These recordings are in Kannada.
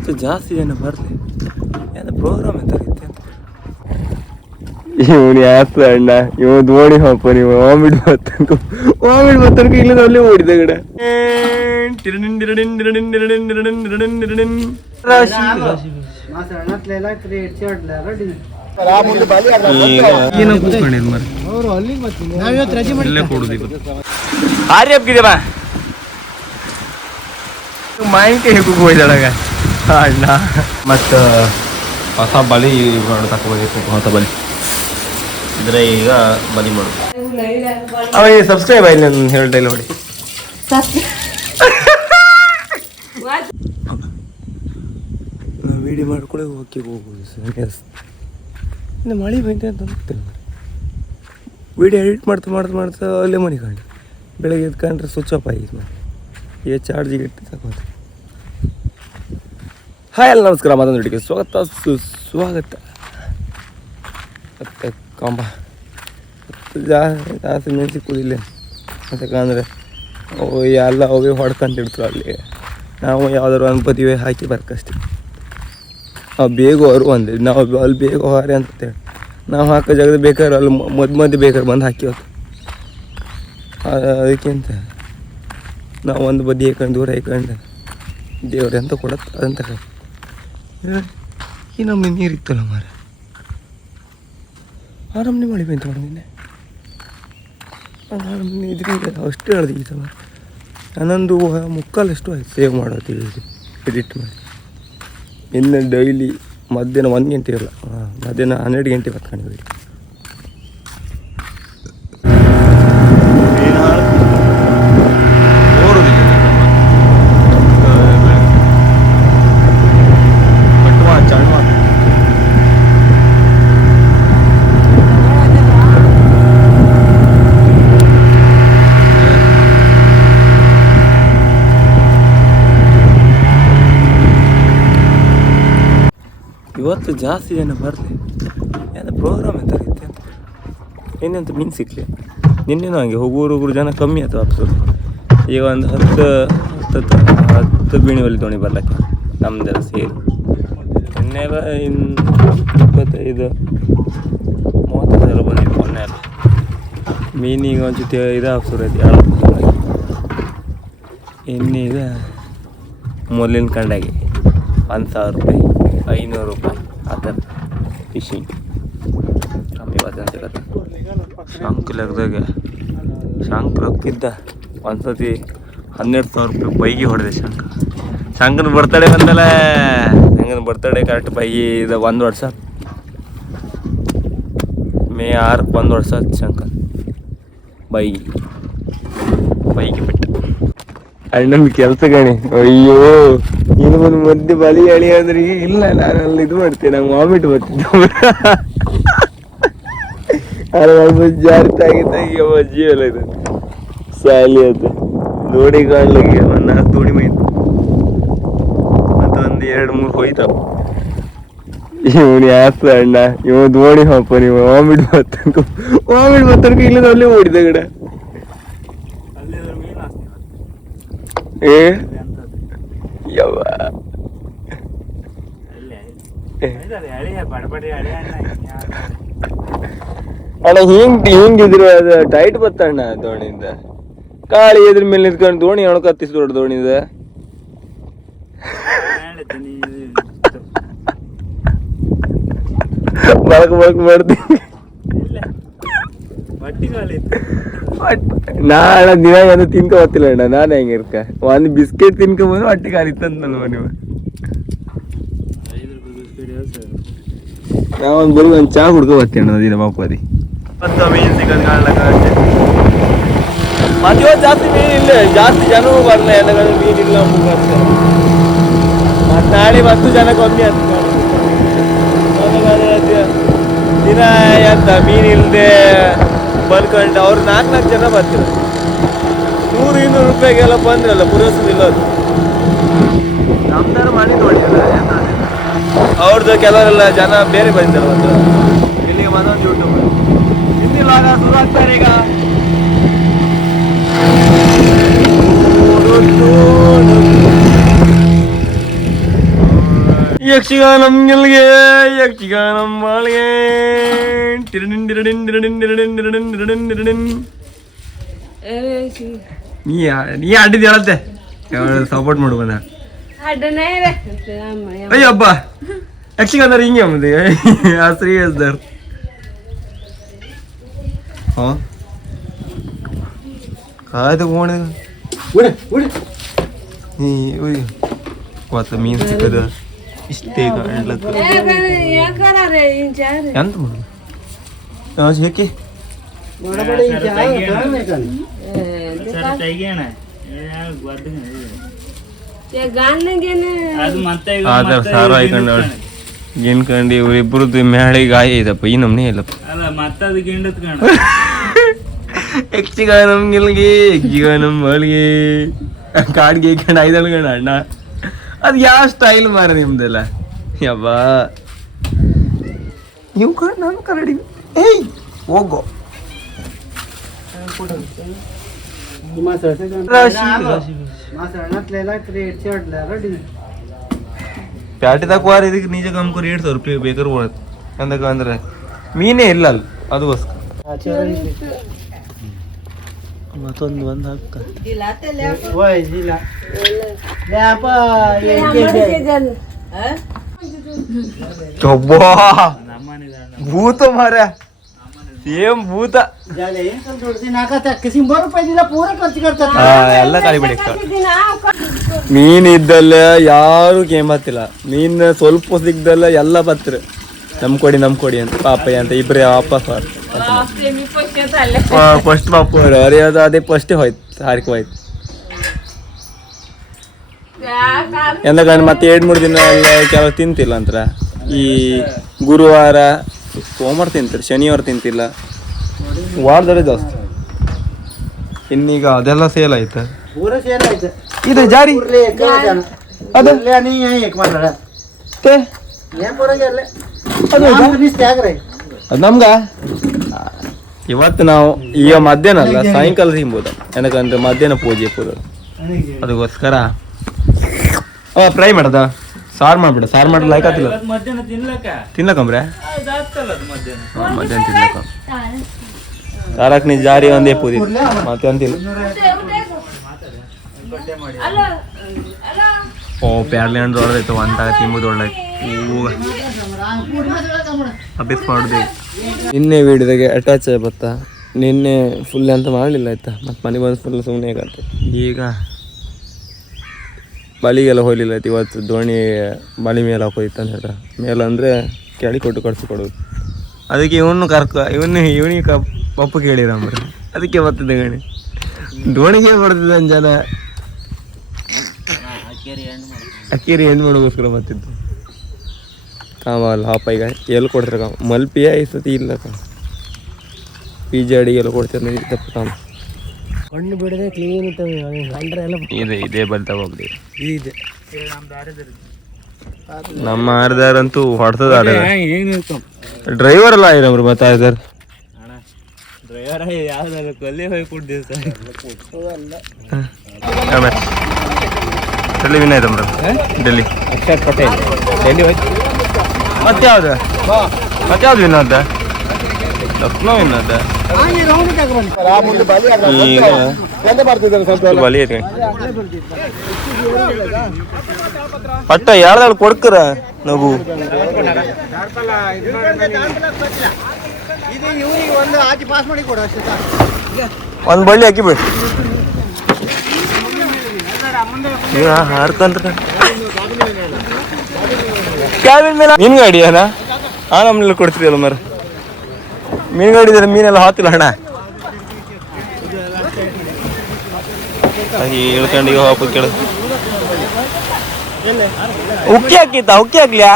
ಇವತ್ತು ಜಾಸ್ತಿ ಜನ ಬರಲಿ ಏನು ಪ್ರೋಗ್ರಾಮ್ ಎಂತ ರೀತಿ ಇವನು ಯಾಸ ಅಣ್ಣ ಇವ ದೋಣಿ ಹಾಪ ನೀವು ವಾಮಿಟ್ ಬತ್ತನಕ ಇಲ್ಲದ ಅಲ್ಲೇ ಓಡಿದ ಗಿಡ ಆರ್ಯಪ್ಗಿದೆ ಬಾ ಮಾಹಿತಿ ಹೇಗೆ ಹೋಯ್ದಳಗ ಅಣ್ಣ ಮತ್ತು ಹೊಸ ಬಲಿ ತಗೋಬೇಕು ಹೊಸ ಬಲಿ ಇದ್ರೆ ಈಗ ಬಲಿ ಮಾಡು ಅವನಿಗೆ ಸಬ್ಸ್ಕ್ರೈಬ್ ಆಯ್ತು ನಾನು ಹೇಳ್ತಾ ಇಲ್ಲ ನೋಡಿ ವಿಡಿಯೋ ಮಾಡ್ಕೊಳ್ಳೆ ಹೋಗ್ಬೋದು ಸರ್ ಇನ್ನು ಮಳೆ ಬಂದೆ ಅಂತ ಗೊತ್ತಿಲ್ಲ ವಿಡಿಯೋ ಎಡಿಟ್ ಮಾಡ್ತಾ ಅಲ್ಲೇ ಮನೆ ಕಾಣಿ ಬೆಳಗ್ಗೆ ಎದ್ಕೊಂಡ್ರೆ ಸ್ವಿಚ್ ಆಫ್ ಆಗಿತ್ತು ಮಾಡಿ ಈಗ ಚಾರ್ಜಿಗೆ ಇಟ್ಟು ತಗೋದು. ಹಾಯ್ ಎಲ್ಲ ನಮಸ್ಕಾರ, ಮತ್ತೊಂದು ವಿಡಿಯೋಗೆ ಸ್ವಾಗತ ಸುಸ್ವಾಗತ. ಮತ್ತು ಕಾಂಬ ಜಾಸ್ತಿ ಮೆಣಸಿ ಕೂದಿಲ್ಲ ಯಾಕಂದರೆ ಅವು ಎಲ್ಲ ಅವೇ ಹೊಡ್ಕೊಂತಿಡ್ತಾರೆ ಅಲ್ಲಿ. ನಾವು ಯಾವ್ದಾದ್ರು ಒಂದು ಬದಿವೆ ಹಾಕಿ ಬರ್ಕಷ್ಟೆ. ನಾವು ಬೇಗ ಅವರು ಒಂದೇ ನಾವು ಅಲ್ಲಿ ಬೇಗ ಹೋಗಾರೆ ಅಂತೇಳಿ ನಾವು ಹಾಕೋ ಜಾಗದ ಬೇಕಾದ್ರೆ ಅಲ್ಲಿ ಮಧ್ಯೆ ಬೇಕಾದ್ರೆ ಬಂದು ಹಾಕಿ ಹೋಗ್ತು. ಅದಕ್ಕಿಂತ ನಾವು ಒಂದು ಬದಿ ಹಾಕೊಂಡು ದೂರ ಹಾಕೊಂಡು ದೇವ್ರೆ ಅಂತ ಕೊಡತ್ತೆ ಅದಂತ ಈ ನಮ್ಮನೆ ನೀರು ಇತ್ತಲ್ಲ ಮಾರ ಆರಾಮನೆ ಮಳೆ ಬಂತು ಮಾಡಿ ನಿನ್ನೆ ಆರಾಮನೆ ಇದ್ರಿಗೆ ಅಷ್ಟು ಹೇಳ್ದಿತ್ತು ಮಾರ. ನಾನೊಂದು ಮುಕ್ಕಾಲಷ್ಟು ಆಯ್ತು ಸೇವ್ ಮಾಡೋದು ಎಡಿಟ್ ಮಾಡಿ. ಇನ್ನು ಡೈಲಿ ಮಧ್ಯಾಹ್ನ 1 ಗಂಟೆ ಇರಲ್ಲ, ಮಧ್ಯಾಹ್ನ 12 ಗಂಟೆ ಬರ್ಕೊಂಡು ಇವತ್ತು ಜಾಸ್ತಿ ಜನ ಬರಲಿ ಏನು ಪ್ರೋಗ್ರಾಮ್ ಎಂತ ರೀತಿ ಅಂತ ಇನ್ನೆಂತ ಮೀನು ಸಿಕ್ಕಲಿ. ನಿನ್ನೆನೂ ಹಾಗೆ ಹೋಗೋರು ಜನ ಕಮ್ಮಿ ಆಯ್ತು ವಾಪಸ್ಸು. ಈಗ ಒಂದು 10 ಬೀಣಿ ಒಲಿ ದೋಣಿ ಬರ್ಲಿಕ್ಕೆ ನಮ್ಮದೆಲ್ಲ ಸೇರಿ ನಿನ್ನೆಲ್ಲ 25-30 ಬಂದಿತ್ತು ಮೊನ್ನೆ ಎಲ್ಲ. ಮೀನಿಗೆ ಒಂದು ಜೊತೆ ಇದು ಹಾಕ್ಸೋರು ಐತಿ ಇನ್ನೀಗ ಮೊದಲಿನ ಕಂಡಾಗೆ 1,000 ರೂಪಾಯಿ 500 ರೂಪಾಯಿ ಆ ಥರ ಫಿಶಿಂಗ್ ಕಮ್ಮಿ ಬರ್ತದೆ ಅಂತ ಸಿಗತ್ತೆ. ಶಾಂಕ್ಲರ್ದಾಗ ಶಾಂಕ್ಲಕ್ಕಿದ್ದ ಒಂದು ಸತಿ 12,000 ರೂಪಾಯಿ ಬೈಗಿ ಹೊಡೆದೆ. ಶಂಕನ ಬರ್ತಡೇ ಬಂದಲ್ಲ, ಶಂಕನ ಬರ್ತಡೇ ಕರೆಕ್ಟ್ ಬೈಗಿ ಇದು 1 ವರ್ಷ ಮೇ 6ಕ್ಕೆ 1 ವರ್ಷ ಆಯ್ತು. ಶಂಕರ್ ಬೈಗಿ ಬಿಟ್ಟು ಅಣ್ಣನ ಕೆಲಸ ಗಣಿ. ಅಯ್ಯೋ ಇನ್ನು ಒಂದು ಮಧ್ಯೆ ಬಲಿ ಅಳಿ ಅಂದ್ರೆ ಇಲ್ಲ, ನಾನು ಅಲ್ಲಿ ಇದು ಮಾಡ್ತೇನೆ, ನಂಗೆ ವಾಮಿಟ್ ಬರ್ತಿದ್ದೆ. ಜಾಸ್ತಿ ಆಗಿದ್ದಾಗ ಅಜ್ಜಿ ಎಲ್ಲ ಇದು ಸಾಲಿ ಅದು ದೋಣಿ ಕಾಣ್ಲಿಕ್ಕೆ ಒಂದು 4 ದೋಣಿ ಮೈತು ಮತ್ತೊಂದು 2-3 ಹೋಯ್ತಾವ. ಇವನು ಯಾಸ ಅಣ್ಣ ಇವ ದೋಣಿ ಹಾಪ ನೀವು ವಾಮಿಟ್ ಬತ್ತನಕ ಇಲ್ಲದ ಅಲ್ಲೇ ಓಡಿದ ಗಿಡ. ಯವ್ವ ಅಣ್ಣ ಹಿಂಗಿದ್ರು ಅದು ಟೈಟ್ ಬತ್ತಣ್ಣ ದೋಣಿಯಿಂದ. ಕಾಳಿ ಎದ್ರ ಮೇಲೆ ನಿಂತ್ಕೊಂಡು ದೋಣಿ ಒಳಗೆ ಹತ್ತಿಸ್ ದೊಡ್ಡ ದೋಣಿದ ಬಳಕ ಮಾಡ್ತೀನಿ. ನಾಳ ದಿನ ಏನು ತಿನ್ಕೊ ಬರ್ತಿಲ್ಲ ಅಣ್ಣ. ನಾನು ಹೆಂಗಿರ್ಕ ಒಂದು ಬಿಸ್ಕೆಟ್ ತಿನ್ಕೊಂಬಂದು ಹೊಟ್ಟೆ ಕಾಲಿತ್ತಂತಲ್ವ ನೀವು. ನಾವೊಂದು ಬರೀ ಒಂದು ಚಾ ಹುಡ್ಕೊ ಬರ್ತೀನಿ ಅಣ್ಣ ದಿನ ಮಾಪದಿ. ಮತ್ತು ಮೀನು ಸಿಗೋದು ಕಾಣ್ಲಕ್ಕ ಮತ್ತು ಇವತ್ತು ಜಾಸ್ತಿ ಮೀನು ಇಲ್ಲ, ಜಾಸ್ತಿ ಜನವೂ ಬರಲ್ಲ. ಎಲ್ಲ ಮೀನಿಲ್ಲ ಬರ್ತಾರೆ. ಮತ್ತು ನಾಳೆ 10 ಜನ ಕಮ್ಮಿ ಆಗ್ತದೆ ದಿನ ಎಂತ ಮೀನಿಲ್ಲದೆ ಬಂದ್ಕೊಂಡು ಅವ್ರು 4 ಜನ ಬರ್ತಾರೆ. 100-200 ರೂಪಾಯಿಗೆಲ್ಲ ಬಂದ್ರಲ್ಲ ಪುರಸೋದಿಲ್ಲ. ಅದು ನಮ್ದಾರ ಮಾಡಿ ನೋಡಿ ಅವ್ರದ್ದು ಕೆಲವರೆಲ್ಲ ಜನ ಬೇರೆ ಬಂದಿದ್ದಾರೆ. ಒಂದು ಇಲ್ಲಿಗೆ ಮತ್ತೊಂದು ಯೂಟ್ಯೂಬ್ ಹಿಂದಿ ಲಾಗ ಶುರು ಆಗ್ತಾರೆ ಈಗ. ಯಕ್ಷಗಾನಂ ಗೆಲ್ಗೆ ಯಕ್ಷಗಾನಂ ಬಾಳ್ಗೆ ಟಿರಡಿನ್ ಟಿರಡಿನ್ ಟಿರಡಿನ್ ಟಿರಡಿನ್ ಟಿರಡಿನ್ ಟಿರಡಿನ್ ಟಿರಡಿನ್. ನೀ ಆಡಿದ್ ಹೇಳತ್ತೆ ಸಪೋರ್ಟ್ ಮಾಡು ಬಂದ. ಅಯ್ಯಪ್ಪ ಯಕ್ಷಗಾನ ಹಿಂಗೆ ಮತ್ತೆ ಆ ಶ್ರೀಯಸ್ದಾರ್ ಹಾಂ ಕಾಯ್ದು ಹೋಣ ಕೊತ್ತ ಮೀನು ಸಿಕ್ಕದ ಇಷ್ಟೇ ಕಾಣ್ಲಕ್ಕ ಎಂತ ಮಾಡುದು ಏಕೆ ಆಧಾರ್ ಸಾರ ಆಯ್ಕೊಂಡು ಗಿನ್ಕಂಡು ಇವ್ರಿಬ್ರದ್ದು ಮ್ಯಾಳಿಗೆ ಗಾಯ ಇದಪ್ಪ ಈ ನಮ್ನೆ ಇಲ್ಲಪ್ಪ ಯಕ್ಷಗಾನಂ ಗೆಲ್ಗೆ ಯಕ್ಷಗಾನಂ ಬಾಳ್ಗೆ ಕಾಡ್ಗೆ ಇಕ್ಕೊಂಡು ಐದಲ್ಗಣ ಅಣ್ಣ ಅದು ಯಾವ ಸ್ಟೈಲ್ ಮಾರ ನಿಮ್ದೆಲ್ಲ ಯಬ್ಬಾ ನೀವು ಕಡೆ ನಾನು ಕರಡಿ ಏಯ್ ಹೋಗೋ ಪ್ಯಾಟಿದಾಗ ವಾರ ಇದಕ್ಕೆ ನಿಜ ಕಮ್ಕೊ ₹800 ಬೇಕಾದ್ರೆ ಬರುತ್ತೆ ಅಂದಾಗ ಅಂದ್ರೆ ಮೀನೇ ಇಲ್ಲ ಅಲ್ಲಿ ಅದಕ್ಕೋಸ್ಕರ ಮತ್ತೊಂದು ಒಂದು ಹಕ್ಕ ಭೂತ ಮಾರ ಸೇಮ್ ಭೂತ ಎಲ್ಲ ಖಾಲಿ ಬಿಡಿ ಮೀನ್ ಇದ್ದಲ್ಲ ಯಾರು ಕೇಮತ್ತಿಲ್ಲ ಮೀನ್ ಸ್ವಲ್ಪ ಸಿಗ್ದಲ್ಲ ಎಲ್ಲ ಬತ್ತರ ನಮ್ ಕೊಡಿ ಅಂತ ಪಾಪಯ್ಯ ಅಂತ ಇಬ್ರೇ ವಾಪಸ್ ಫಸ್ಟ್ ಪಾಪ ಅದೇ ಫಸ್ಟೇ ಹೋಯ್ತು ಹಾರಿಕೆ ಹೋಯ್ತು ಎಂದಕಂದ್ರೆ ಮತ್ತೆ 2-3 ದಿನ ಎಲ್ಲ ಕೆಲವು ತಿಂತಿಲ್ಲ ಅಂತರ ಈ ಗುರುವಾರ ಸೋಮವಾರ ತಿಂತಾರೆ ಶನಿವಾರ ತಿಂತಿಲ್ಲ ವಾರದಲ್ಲೇ ಜಾಸ್ತಿ ಇನ್ನೀಗ ಅದೆಲ್ಲ ಸೇಲ್ ಆಯ್ತು ಇದು ಜಾರಿ ಅದು ನಮ್ಗ ಇವತ್ತು ನಾವು ಈಗ ಮಧ್ಯಾಹ್ನ ಅಲ್ಲ ಸಾಯಂಕಾಲ ತಿನ್ಬೋದು ಏನಕಂದ್ರೆ ಮಧ್ಯಾಹ್ನ ಪೂಜೆ ಪೂಜೆ ಅದಕ್ಕೋಸ್ಕರ ಫ್ರೈ ಮಾಡದ ಸಾರು ಮಾಡ್ಬಿಡ ಸಾರು ಮಾಡಿ ಲೈಕ್ ಆಗ್ತಿಲ್ಲ ತಿನ್ಲಕ್ಕಂಬ್ರೆ ಮಧ್ಯಾಹ್ನ ತಿನ್ಲಕ್ಕ ಸಾರಕ್ ನೀ ಜಾರಿ ಒಂದೇ ಪೂಜೆ ಮತ್ತೆ ಅಂತಿಲ್ಲ ಓ ಪ್ಯಾರ್ಲೆ ಹಣ್ಣು ದೊಡ್ಡದಾಯ್ತು ಅಂತ ತಿಂಬುದು ಒಳ್ಳಾಯ್ತು ಅಭ್ಯಾಸ ಮಾಡಿದೆ ನಿನ್ನೆ ವಿಡಿಯೋದಾಗೆ ಅಟ್ಯಾಚ್ ಬತ್ತ ನಿನ್ನೆ ಫುಲ್ ಅಂತ ಮಾಡಲಿಲ್ಲ ಆಯ್ತಾ ಮತ್ತೆ ಮನೆ ಬಂದು ಫುಲ್ ಸುಮ್ಮನೆ ಆಗತ್ತೆ ಈಗ ಬಲಿಗೆಲ್ಲ ಹೋಗ್ಲಿಲ್ಲ ಆಯ್ತು ಇವತ್ತು ದೋಣಿ ಬಲಿ ಮೇಲೆ ಹಾಕೋಯ್ತು ಅಂತ ಹೇಳ್ತಾರೆ ಮೇಲೆ ಅಂದರೆ ಕೆಳಿ ಕೊಟ್ಟು ಕಳಿಸ್ಕೊಡೋದು ಅದಕ್ಕೆ ಇವನಿಗೆ ಪಪ್ಪು ಕೇಳಿರಂಬ್ರಿ ಅದಕ್ಕೆ ಬರ್ತದೆ ಗಣಿ ದೋಣಿಗೆ ಬರ್ತಿದ್ದ ಜನ ಅಕ್ಕೇರಿ ಹೆಣ್ಣು ಮಾಡೋಗೋಸ್ಕರ ಬರ್ತಿದ್ದು ಕಾಮಲ್ಲ ಹಾಪ ಈಗ ಎಲ್ಲಿ ಕೊಡ್ತಾರೆ ಕಾಮ ಮಲ್ಪಿಯ ಈ ಸತಿ ಇಲ್ಲ ಪಿಜಿ ಅಡಿಗೆ ಎಲ್ಲ ಕೊಡ್ತಾರೆ ತಪ್ಪ ಕಾಮ ಕಣ್ಣು ಬಿಡದೆ ಕ್ಲೀನ್ ಇದೆ ಇದೇ ಬಲ್ತಾ ಹೋಗ್ಲಿ ಇದೆ ನಮ್ಮ ಆರ್ದಾರಂತೂ ಹೊಡ್ತದ ಡ್ರೈವರ್ ಅಲ್ಲ ಆಗಿರಮ್ರಿ ಮತ್ತೆ ಆರ್ದಾರ್ ಡ್ರೈವರ್ ಯಾವ್ದಾದ್ರು ಕೊಲ್ಲಿ ಹೋಗಿ ಕೊಡ್ತೀವಿ ಸರ್ ಡೆಲ್ಲಿ ವಿನ್ ಆಯ್ತಮ್ರ ಡೆಲ್ಲಿ ಅಕ್ಷರ್ ಪಟೇಲ್ ಡೆಲ್ಲಿ ಹೋಯ್ತು ಮತ್ತೆ ಯಾವ್ದು ವಿನ್ ಆದ ಲಕ್ನೋ ವಿನ್ ಆದ ಈಗ ಬಲಿ ಐತಿ ಪಟ್ಟ ಯಾರ್ದಾಳು ಕೊಡ್ಕರ ನಾವು ಒಂದು ಬಳ್ಳಿ ಹಾಕಿ ಬಿಡಿ ಹಾರ್ಕಂತ ಕ್ಯಾಬಿನ್ ಮೇಲೆ ಮೀನ್ ಗಾಡಿ ಅಣ್ಣ ನಮ್ಮನೆಲ್ಲ ಕೊಡ್ತೀರಿ ಅಲ್ಲ ಮರ ಮೀನ್ ಗಾಡಿ ಇದ್ರೆ ಮೀನೆಲ್ಲ ಹಾಕಿಲ್ಲ ಅಣ್ಣ ಹೇಳ್ಕೊಂಡು ಈಗ ಹಾಕೋದು ಕೇಳ ಉಕ್ಕಿ ಹಾಕಿತ್ತ ಉಕ್ಕಿ ಹಾಕ್ಲಿಯಾ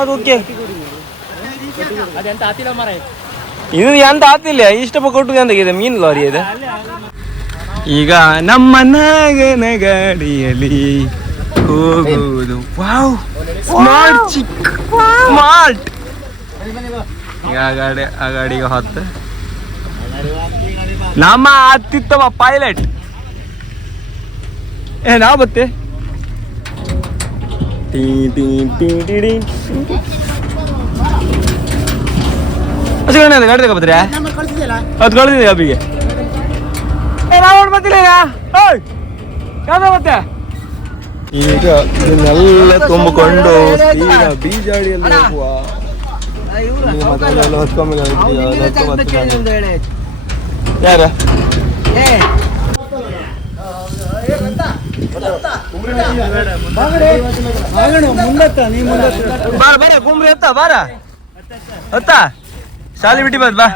ಅದು ಉಕ್ಕಿ ಇದು ಎಂತ ಆತಿಲ್ಲ ಇಷ್ಟಪ್ಪ ಕೊಟ್ಟು ಎಂತಾಗಿದೆ ಮೀನು ಲಾರಿ ಇದೆ ಈಗ ನಮ್ಮ ನಾಗನ ಗಾಡಿಯಲ್ಲಿ ಹೋಗುವುದು ವಾವ್ ಸ್ಮಾರ್ಟ್ ಚಿಕ್ ಸ್ಮಾರ್ಟ್ ಈಗ ಆ ಗಾಡಿಗೆ ಹೊತ್ತು ನಮ್ಮ ಅತ್ಯುತ್ತಮ ಪೈಲಟ್ ನಾವು ಬತ್ತೆ tea tea tea tea tea ಗಾಡಿ ತಗೋಬತ್ರಿ ಅದು ಕಳ್ದಿದೆ ಹಬ್ಬಿಗೆ ನಾವು ಬರ್ತಿಲ್ಲ ಯಾವ್ದು ಮತ್ತೆ ಈಗ ಇದನ್ನೆಲ್ಲ ತುಂಬಿಕೊಂಡು ಸೀದಾ ಬೀಜಾಡಿಯಲ್ಲಿ ಹೋಗುವ ಯಾರ ಬಾರ ಕುಂಬ್ರಿ ಎತ್ತ ಬಾರ ಹೊತ್ತ ಶಾಲೆ ಬಿಟ್ಟಿ ಬದ್ ಬಾ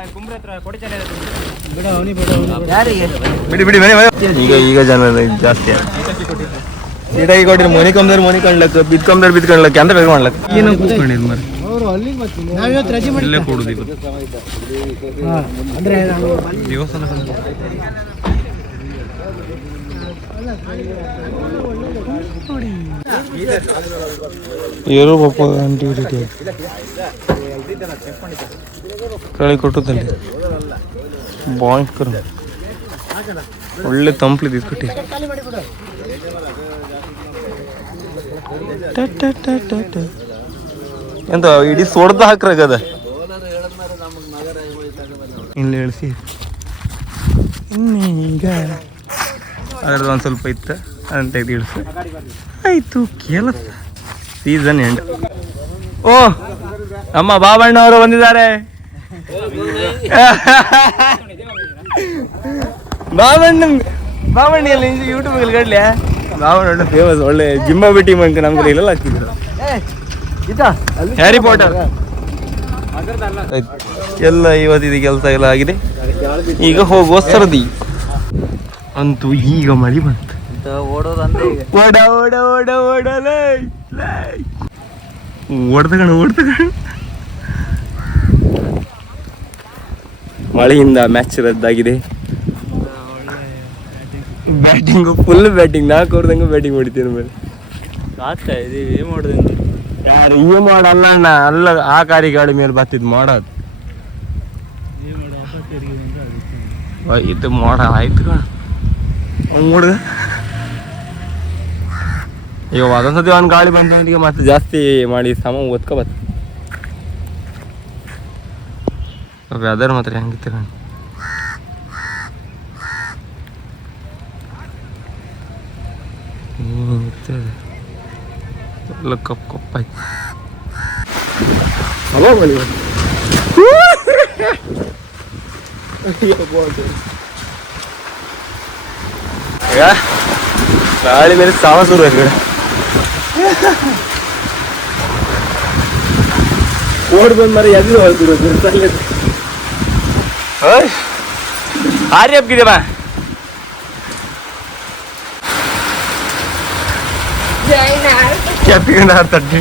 ಬಿಡಿ ಬಿಡಿ ಈಗ ಜನ ಜಾಸ್ತಿ ಸೀಟಾಗಿ ಕೊಟ್ಟಿರಿ ಮನಿ ಕಮ್ದವ್ರು ಮನಿ ಕಾಣ್ಲಕ್ಕ ಬಿದ್ಕೊಂಬರ್ ಬಿದ್ಕೊಂಡ್ಲಕ್ಕ ಅಂತ ಬೇಕು ಮಾಡ್ಲಕ್ಕ ಏನೋ ಕೂತ್ಕೊಂಡಿದ್ ಮರ ಇಲ್ಲೇ ಕೊಡುದು ದೇವಸ್ಥಾನ ಏನೋ ಪಾಪ ಆಂಟಿ ರೀತಿ ಕಳಿ ಕೊಟ್ಟದಲ್ಲಿ ಬಾಯ್ಕರ್ ಒಳ್ಳೆ ತಂಪ್ಲಿದ್ದು ಕಟ್ಟಿ ಎಂತ ಇಡೀ ಸೊಡ್ದ ಹಾಕ್ರಾಗದ ಇಲ್ಲಿ ಇಳಿಸಿ ಇನ್ನೀಗ ಅದ್ರದ್ದು ಒಂದು ಸ್ವಲ್ಪ ಇತ್ತು ಅದನ್ನು ತೆಗೆದು ಇಳಿಸಿ ಆಯಿತು ಕೆಲಸ ಸೀಸನ್ ಎಂಡ್ ಓ ನಮ್ಮ ಬಾಬಣ್ಣವರು ಬಂದಿದ್ದಾರೆ ಬಾಬಣ್ಣಲ್ಲಿ ಯೂಟ್ಯೂಬಲ್ಲಿ ಕಡ್ಲಿ ಬಾಬಣ್ಣ ಫೇಮಸ್ ಒಳ್ಳೆ ಜಿಂಬಾಬೆ ಟೀಮ್ ಅಂತ ನಮ್ಗೆ ಇಲ್ಲೆಲ್ಲ ಹಾಕ್ತಿದ್ರು ಹ್ಯಾರಿ ಪಾಟರ್ ಎಲ್ಲ ಇವತ್ತಿದ ಕೆಲಸ ಎಲ್ಲ ಆಗಿದೆ ಈಗ ಹೋಗುವ ಸರದಿ ಅಂತೂ ಈಗ ಮಳಿ ಬಂತು ಓಡ ಓಡ ಓಡ ಓಡಲೇ ಓಡ್ತಗಣ ಮಳೆಯಿಂದ ಮ್ಯಾಚ್ ರದ್ದಾಗಿದೆ ಬ್ಯಾಟಿಂಗು ಫುಲ್ ಬ್ಯಾಟಿಂಗ್ 4 ಓವರ್ದಂಗೆ ಬ್ಯಾಟಿಂಗ್ ಹೊಡಿತೀನಿ ಮೇಲೆ ಏನ್ ಮಾಡುದು ಯಾರು ಈ ಮಾಡಲ್ಲ ಅಣ್ಣ ಅಲ್ಲ ಆ ಕಾರಿ ಗಾಡಿ ಮೇಲೆ ಬರ್ತಿದ್ ಮಾಡೋದು ಇದು ಮಾಡ ಆಯ್ತು ಕಣ ಹುಡುಗ ಈಗ ಅದೊಂದ್ಸತಿ ಒಂದು ಗಾಳಿ ಬಂದ ಮತ್ತೆ ಜಾಸ್ತಿ ಮಾಡಿ ಸಮ ಓದ್ಕೋಬತ್ ವೆದರ್ ಮಾತ್ರ ಹೆಂಗಿತ್ತು ಕಣ ಎಲ್ಲ ಕಪ್ಪಾಯ್ತು ಹಲೋ ಬಳಿ ಈಗ ಗಾಳಿ ಮೇಲೆ ಸಾವ ಶುರು ಆಯ್ತು ಕಡೆ ಓಡ್ ಬಂದ್ ಮರ ಎದ್ದು ಹೊಲ್ತಿರೋದು ಹಾರಿ ಹಬ್ಗಿದೆ ಬಾ ಕೆಪ್ಪಿಕೊಂಡು ಹಾರ್ತಾರೆ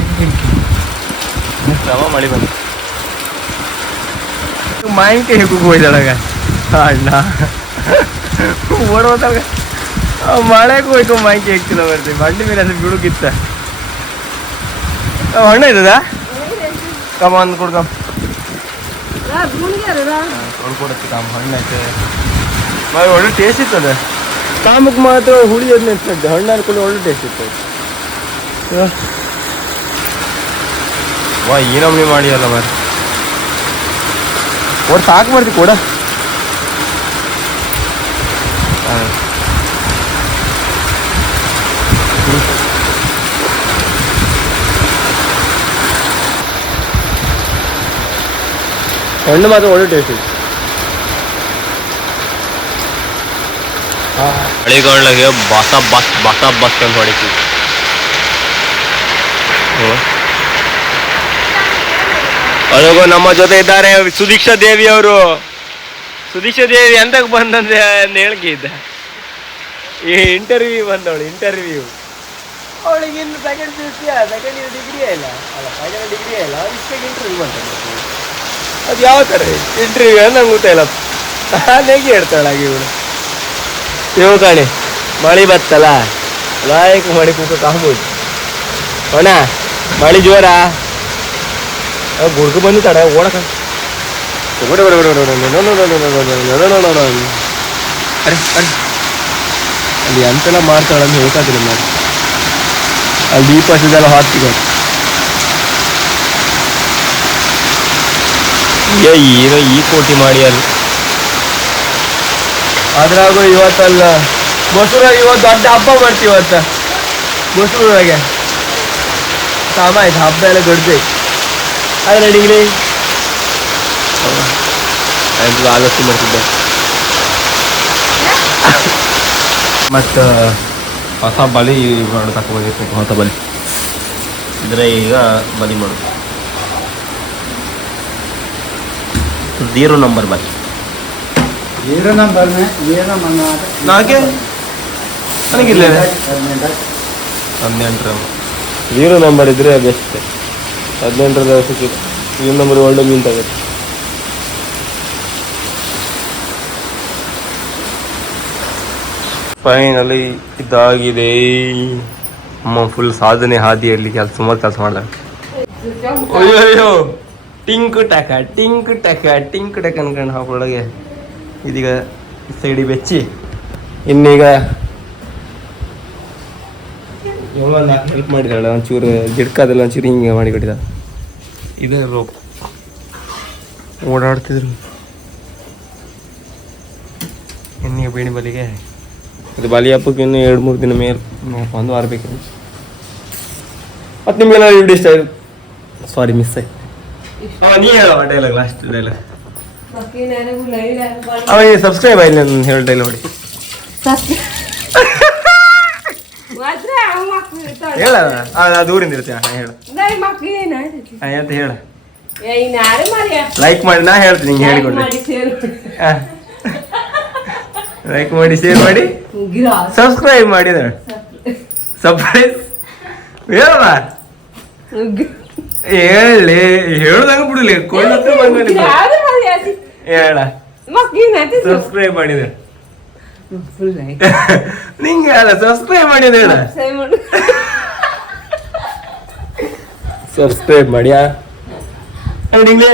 ಮಳಿ ಬಂದು ಮಾಹಿತಿ ಹೇಗೂ ಹೋಯ್ತಾಳಾಗ ಅಣ್ಣ ಓಡೋದಾಗ ಮಳೆಗೆ ಹೋಯ್ತು ಮಾಹಿತಿ ಹೇಗ್ತಿಲ್ಲ ಬರ್ತೀವಿ ಬಂಡಿ ಮೇಲೆ ಅದು ಬಿಡುಕಿತ್ತ ಹಣ್ಣು ಇದ್ದದ ಕಮ್ಮ ಒಂದು ಕೊಡ್ಕಮ್ಮ ಕೊಡ್ಕೊಡತ್ತೆ ಕಾಮ ಹಣ್ಣೈತೆ ಒಳ್ಳೆ ಟೇಸ್ಟ್ ಇರ್ತದೆ ಕಾಮಕ್ಕೆ ಮಾತ್ರ ಹುಳಿ ಅದನ್ನ ಇರ್ತದೆ ಹಣ್ಣು ಹಾಕೊಂಡು ಒಳ್ಳೆ ಟೇಸ್ಟ್ ಇರ್ತದೆ ವಾ ಈ ನಮ್ನಿ ಮಾಡಿ ಅಲ್ಲ ಮಾರಿ ಒಟ್ಟು ಸಾಕು ಮಾಡ್ತಿ ಕೂಡ ಹಣ್ಣು ಮಾತ್ರ ಒಳ್ಳೆ ಟೇಸ್ಟ್ ಇದೆ ಹಳಿಗಳಿಗೆ ಬಸ ಬಸ್ ಅಂತ ಹೊಡಿತೀವಿ ಅಳಗೋ ನಮ್ಮ ಜೊತೆ ಇದ್ದಾರೆ ಸುದೀಕ್ಷಾ ದೇವಿ ಅವರು ಸುದೀಕ್ಷಾ ದೇವಿ ಎಂತಕ್ಕೆ ಬಂದಂತೆ ಹೇಳಿಕೆ ಇದ್ದ ಈ ಇಂಟರ್ವ್ಯೂ ಬಂದವಳು ಇಂಟರ್ವ್ಯೂ ಅವಳಿಗೆ ಇನ್ನು ಸೆಕೆಂಡ್ ಇಯರ್ ಡಿಗ್ರಿ ಇಲ್ಲ ಸೆಕೆಂಡ್ ಡಿಗ್ರಿ ಇಲ್ಲ ಇಷ್ಟಕ್ಕೆ ಇಂಟರ್ವ್ಯೂ ಬಂತ ಅದು ಯಾವ ಥರ ಇಂಟರ್ವ್ಯೂ ನಂಗೆ ಗೊತ್ತಾಯಿಲ್ಲ ನಾನು ಹೇಗೆ ಹೇಳ್ತಾಳಾಗಿ ಇವಳು ಇವು ಕಾಣಿ ಮಳೆ ಬತ್ತಲ್ಲ ಲಾಯಕ್ ಮಾಡಿ ಕೂಕ ಕಾಂಬೋದು ಅಣ್ಣ ಮಳೆ ಜೋರ ಗುಡ್ಕು ಬಂದು ತಡ ಓಡಕ ಅರೆ ಅಲ್ಲಿ ಎಂತೆಲ್ಲ ಮಾಡ್ತಾಳಂತ ಹೇಳ್ತಾತಿಲ್ಲ ನಾನು ಅಲ್ಲಿ ದೀಪ ಹಚ್ಚಿದೆಲ್ಲ ಹಾಟ್ ಸಿಗೋದು. ಏನೋ ಈ ಕೋಟಿ ಮಾಡಿ ಅಲ್ಲಿ ಅದ್ರಾಗು ಇವತ್ತಲ್ಲ ಮೊಸೂರಾಗ ಇವತ್ತು ದೊಡ್ಡ ಹಬ್ಬ ಮಾಡ್ತೀವಿ ಇವತ್ತು ಮೊಸೂರಾಗೆ ಸಾಮ ಆಯ್ತು ಹಬ್ಬ ಎಲ್ಲ ದೊಡ್ಡದೈತಿ ಅದು ನಡಿಗ್ರಿ ಆಯ್ತು ಆಲೋಚನೆ ಮಾಡ್ತಿದ್ದೆ ಮತ್ತು ಹೊಸ ಬಲಿ ಮಾಡಿ ತಗೊಂಡಿರ್ಬೇಕು ಹೊಸ ಬಲಿ ಇದ್ರೆ ಈಗ ಬಲಿ ಮಾಡೋದು 0 ನಂಬರ್ ಬಲಿ 0 ನಂಬರ್ ನಾಕೆ ನನಗಿಲ್ಲ 18 0 ನಂಬರ್ ಇದ್ರೆ ಬೆಸ್ಟ್ 18 ಸಿಕ್ಕಿದೆ 0 ನಂಬರ್ ಒಳ್ಳೆ ಮೀನು ತಗೋದು ಫೈನಲಿ ಇದಾಗಿದೆ ಅಮ್ಮ ಫುಲ್ ಸಾಧನೆ ಹಾದಿಯಲ್ಲಿ ಸುಮಾರು ಕೆಲಸ ಮಾಡ್ತಾರೆ ಅಯ್ಯೋ ಟಿಂಕ್ ಟಕ ಅನ್ಕೊಂಡು ಹಾಕೊಳಗೆ ಇದೀಗ ಸೈಡಿ ಬೆಚ್ಚಿ ಇನ್ನೀಗ ಹೆಲ್ಪ್ ಮಾಡಿದಾಳೆ ಒಂಚೂರು ಗಿಡ್ಕಾದಲ್ಲ ಒಂಚೂರು ಹಿಂಗೆ ಮಾಡಿ ಕೊಟ್ಟಿದ ಇದೇ ರೋಪ್ ಓಡಾಡ್ತಿದ್ರು ಎಣ್ಣೆ ಬೇಣಿ ಬಲಿಗೆ ಅದು ಬಾಲಿ ಹಬ್ಬಕ್ಕೆ ಇನ್ನು 2-3 ದಿನ ಮೇಲೆ 1 ವಾರ ಬೇಕು ಮತ್ತು ನಿಮ್ಗೆಲ್ಲ ವಿಡಿಯೋ ಇಷ್ಟ ಆಯ್ತು ಸಾರಿ ಮಿಸ್ ಆಯ್ತು ನೀ ಹೇಳ ಡೈಲಾಗ್ ಲಾಸ್ಟ್ ಡೈಲಾಗ್ ಅವ ಸಬ್ಸ್ಕ್ರೈಬ್ ಆಯ್ತು ನಾನು ಹೇಳಿ ಡೈಲಾಗ್ ಹೊಡಿ ಹೇಳ ಅದು ಊರಿಂದ ಇರ್ತೀಯ ಹೇಳು ಅಂತ ಹೇಳ ಲೈಕ್ ಮಾಡಿ ನಾ ಹೇಳ್ತೀನಿ ಹಿಂಗೆ ಹೇಳಿಕೊಡ್ರಿ ಲೈಕ್ ಮಾಡಿ ಶೇರ್ ಮಾಡಿ ಸಬ್ಸ್ಕ್ರೈಬ್ ಮಾಡಿ ಸರ್ಪ್ರೈಸ್ ಹೇಳವ ಹೇಳಿ ಹೇಳುದಂಗ ಬಿಡಲಿ ಕೊಳ್ಳತ್ರ ಬಂದ ಹೇಳ ಸಬ್ಸ್ಕ್ರೈಬ್ ಮಾಡಿದೆ ನಿಂಗೆ ಅಲ್ಲ ಸಬ್ಸ್ಕ್ರೈಬ್ ಮಾಡಿದೆ ಹೇಳ ಸಬ್ಸ್ಕ್ರೈಬ್ ಮಾಡಿಯಾ ನಿಂಗೆ